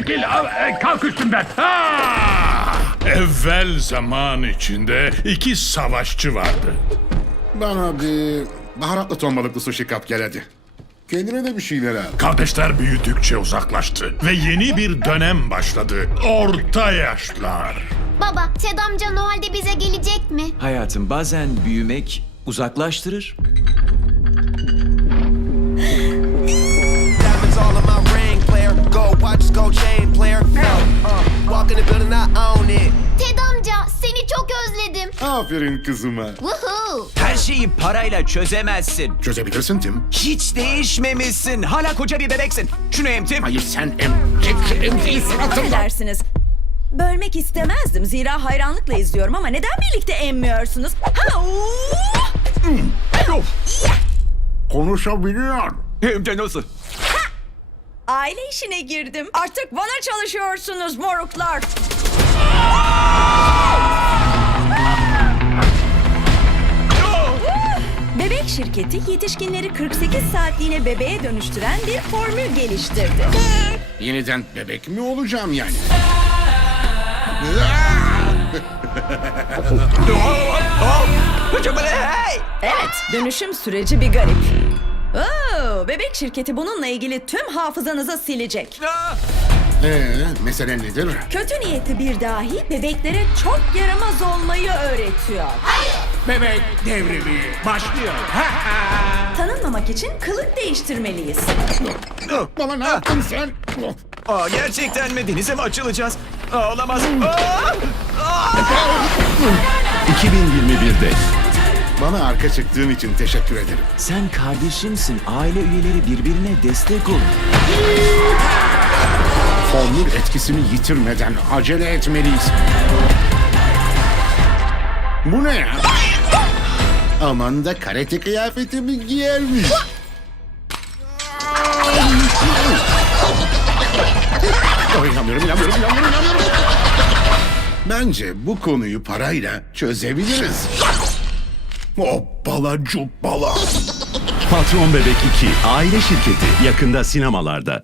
çekil, kalk üstümden. Ha! Evvel zaman içinde iki savaşçı vardı. Bana bir baharatlı ton balıklı sushi kap gel hadi. Kendine de bir şeyler al. Kardeşler büyüdükçe uzaklaştı ve yeni bir dönem başladı. Orta yaşlar. Baba, Ted amca Noel'de bize gelecek mi? Hayatım bazen büyümek uzaklaştırır, Aferin kızıma. Woohoo. Her şeyi parayla çözemezsin. Çözebilirsin Tim. Hiç değişmemişsin. Hala koca bir bebeksin. Şunu em Tim. Hayır sen em. Em değil Ne dersiniz? Bölmek istemezdim. Zira hayranlıkla izliyorum ama neden birlikte emmiyorsunuz? Ha, hmm. Konuşabiliyor. Hem de nasıl? Ha! Aile işine girdim. Artık bana çalışıyorsunuz moruklar. Aa! şirketi yetişkinleri 48 saatliğine bebeğe dönüştüren bir formül geliştirdi. Yeniden bebek mi olacağım yani? evet, dönüşüm süreci bir garip. Oo, bebek şirketi bununla ilgili tüm hafızanızı silecek. Ee, mesele nedir? Kötü niyeti bir dahi bebeklere çok yaramaz olmayı öğretiyor. Hayır! Bebek devrimi başlıyor. Tanınmamak için kılık değiştirmeliyiz. Baba ne ha. yaptın sen? Aa, gerçekten mi? Denize mi açılacağız? Ağlamaz. Aa, Aa! Aa! 2021'de bana arka çıktığın için teşekkür ederim. Sen kardeşimsin. Aile üyeleri birbirine destek ol. Formül etkisini yitirmeden acele etmeliyiz. Bu ne ya? Aman da karate kıyafetimi giyermiş. i̇nanmıyorum, inanmıyorum, inanmıyorum, inanmıyorum. Bence bu konuyu parayla çözebiliriz. Hoppala cuppala. Patron Bebek 2 Aile Şirketi yakında sinemalarda.